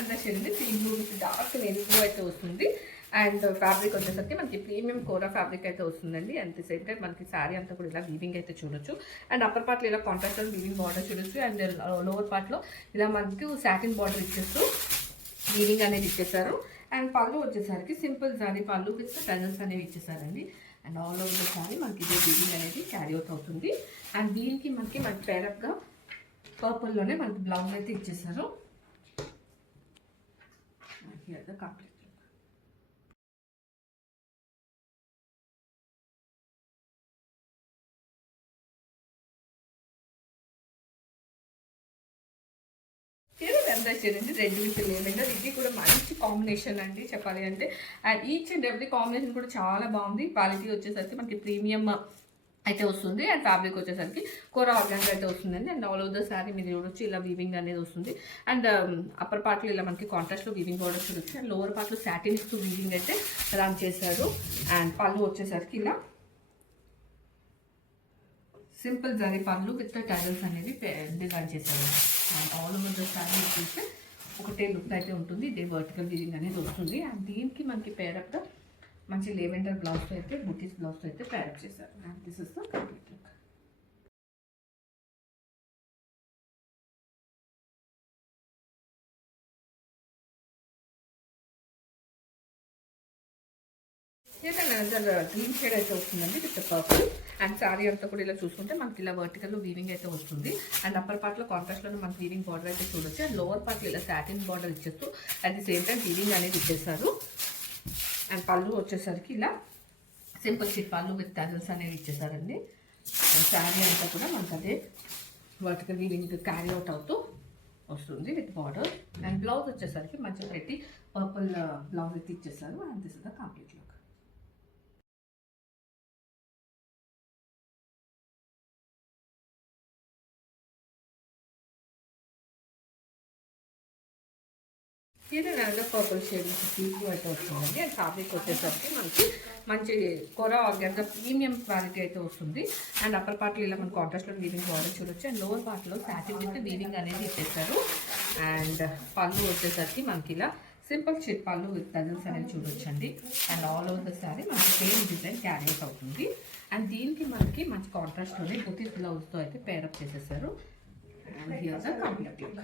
అంతా shade sea blue with dark navy blue అయితే వస్తుంది. అండ్ ఫ్యాబ్రిక్ వచ్చేసరికి మనకి ప్రీమియం కోరా ఫ్యాబ్రిక్ అయితే వస్తుందండి. అండ్ సేమ్ టైం మనకి శారీ అంతా కూడా ఇలా వీవింగ్ అయితే చూడొచ్చు. అండ్ అప్పర్ పార్ట్లో ఇలా కాంట్రాస్ట్ వీవింగ్ బార్డర్ చూడొచ్చు. అండ్ లోవర్ పార్ట్లో ఇలా మనకి సాటిన్ బార్డర్ ఇచ్చేస్తూ వీవింగ్ అనేది ఇచ్చేసారు. అండ్ పళ్ళు వచ్చేసరికి సింపుల్ సారీ పళ్ళు విత్ టజల్స్ అనేవి ఇచ్చేసారండి. And all over the sari మనకి ఇదే వీవింగ్ అనేది క్యారీ అవుట్ అవుతుంది. అండ్ దీనికి మనకి పేరప్గా పర్పుల్లోనే మనకి బ్లౌజ్ అయితే ఇచ్చేసారు. కంప్లీట్ ఎంత చేయండి రెడ్ విత్ లెవెండర్. ఇది కూడా మంచి కాంబినేషన్ అండి చెప్పాలి అంటే. And each and every combination కూడా చాలా బాగుంది. క్వాలిటీ వచ్చేసరికి మనకి ప్రీమియం అయితే వస్తుంది. అండ్ ఫ్యాబ్రిక్ వచ్చేసరికి కోరా ఆర్గానిక్ అయితే వస్తుందండి. And all over the sari మీరు చూడొచ్చు ఇలా వీవింగ్ అనేది వస్తుంది. అండ్ అప్పర్ పార్ట్లో ఇలా మనకి కాంట్రాస్ట్లో వీవింగ్ బార్డర్ చూడొచ్చు. అండ్ లోవర్ పార్ట్లో సాటిన్ ఇస్తూ వీవింగ్ అయితే రన్ చేశారు. అండ్ పళ్ళు వచ్చేసరికి ఇలా సింపుల్ జరీ పళ్ళు విత్ టజల్స్ అనేది డిజైన్ చేశారు. And all over the sari చూస్తే ఒకటే లుక్ అయితే ఉంటుంది. ఇదే వర్టికల్ వీవింగ్ అనేది వస్తుంది. అండ్ దీనికి మనకి పేరప్గా మంచి లెవెండర్ బ్లౌజ్తో అయితే బుటీస్ బ్లౌజ్తో అయితే పేరప్ చేశారు. And this is the complete look. Green shade అయితే వస్తుందండి విత్ పర్పుల్. అండ్ శారీ అంతా కూడా ఇలా చూసుకుంటే మనకి ఇలా వర్టికల్లో వీవింగ్ అయితే వస్తుంది. అండ్ అప్పర్ పార్ట్లో కాంట్రాస్ట్లో మనకి వీవింగ్ బార్డర్ అయితే చూడొచ్చు. అండ్ లోవర్ పార్ట్లో ఇలా సాటిన్ బార్డర్ ఇచ్చేస్తూ at the same time weaving అనేది ఇచ్చేస్తారు. అండ్ పళ్ళు వచ్చేసరికి ఇలా సింపుల్ షీట్ పళ్ళు విత్ టజల్స్ అనేవి ఇచ్చేసారండి. అండ్ శారీ అంతా కూడా మనకు అదే వర్టికల్ వీవింగ్ క్యారీ అవుట్ అవుతూ వస్తుంది విత్ బార్డర్. అండ్ బ్లౌజ్ వచ్చేసరికి మంచిగా పెట్టి పర్పుల్ బ్లౌజ్ అయితే ఇచ్చేసారు. And this is the complete look. ఇది నల్ల పర్పుల్ షేడ్ సీకు అయితే వస్తుందండి. అండ్ ఫ్యాబ్రిక్ వచ్చేసరికి మనకి మంచి కోరా ఆర్గానిక్ ప్రీమియం క్వాలిటీ అయితే వస్తుంది. అండ్ అప్పర్ పార్ట్లో ఇలా మనకి కాంట్రాస్ట్లో వీవింగ్ బార్డర్ చూడొచ్చు. అండ్ లోవర్ పార్ట్లో సాటిన్ విత్ వీవింగ్ అనేది ఇచ్చేస్తారు. అండ్ పళ్ళు వచ్చేసరికి మనకి ఇలా సింపుల్ షీట్ పళ్ళు విత్ టజల్స్ అనేది చూడొచ్చండి. And all over the sari మనకి సేమ్ డిజైన్ క్యారీ అవుట్ అవుతుంది. అండ్ దీనికి మనకి మంచి కాంట్రాస్ట్లోనే బుటీస్ బ్లౌజ్తో అయితే పేరప్ చేసేసారు. And here the complete look.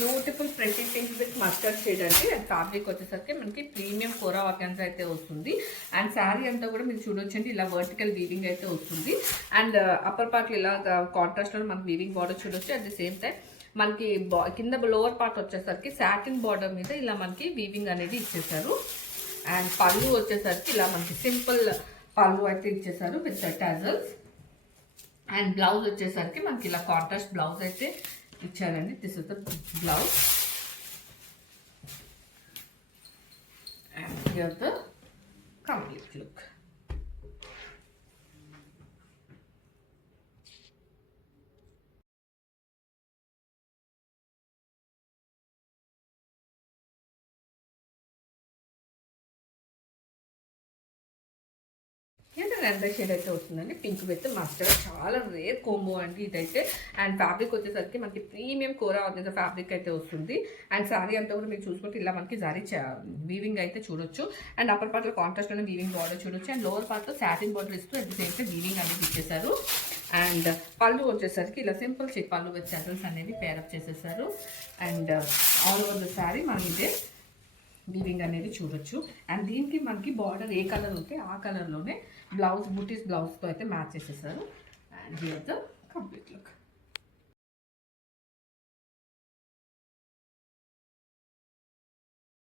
Beautiful printing pink with mustard shade అండి. అండ్ ఫ్యాబ్రిక్ వచ్చేసరికి మనకి ప్రీమియం కోరా ఆర్గాన్స్ అయితే వస్తుంది. అండ్ శారీ అంతా కూడా మీరు చూడొచ్చండి ఇలా వర్టికల్ వీవింగ్ అయితే వస్తుంది. అండ్ అప్పర్ పార్ట్లో ఇలా కాంట్రాస్ట్లో మనకి వీవింగ్ బార్డర్ చూడొచ్చు. అట్ ది సేమ్ టైం మనకి కింద లోవర్ పార్ట్ వచ్చేసరికి సాటిన్ బార్డర్ మీద ఇలా మనకి వీవింగ్ అనేది ఇచ్చేసారు. అండ్ పళ్ళు వచ్చేసరికి ఇలా మనకి సింపుల్ పళ్ళు అయితే ఇచ్చేసారు విత్ టజల్స్. అండ్ బ్లౌజ్ వచ్చేసరికి మనకి ఇలా కాంట్రాస్ట్ బ్లౌజ్ అయితే ఇచ్చారండి. This is the blouse. And here the complete look. ఎంత షేడ్ అయితే వస్తుందండి పింక్ విత్ మస్టర్డ్. చాలా రేర్ కోంబో అండి ఇదైతే. అండ్ ఫ్యాబ్రిక్ వచ్చేసరికి మనకి ప్రీమియం కోరా ఆర్గానిక్ ఫ్యాబ్రిక్ అయితే వస్తుంది. అండ్ శారీ అంతా కూడా మీరు చూసుకుంటే ఇలా మనకి జరీ వీవింగ్ అయితే చూడొచ్చు. అండ్ అప్పర్ పార్ట్లో కాంట్రాస్ట్లోనే వీవింగ్ బార్డర్ చూడొచ్చు. అండ్ లోవర్ పార్ట్లో సాటిన్ బార్డర్ ఇస్తూ at the same time weaving అనేది ఇచ్చేసారు. అండ్ పళ్ళు వచ్చేసరికి ఇలా సింపుల్ షేప్ పళ్ళు విత్ టజల్స్ అనేది పేరప్ చేసేసారు. And all over the sari మనం ఇదే వీవింగ్ అనేది చూడొచ్చు. అండ్ దీనికి మనకి బార్డర్ ఏ కలర్ ఉంటే ఆ కలర్లోనే బ్లౌజ్ బుటీస్ బ్లౌజ్తో అయితే మ్యాచ్ చేసేసారు. And here the complete look.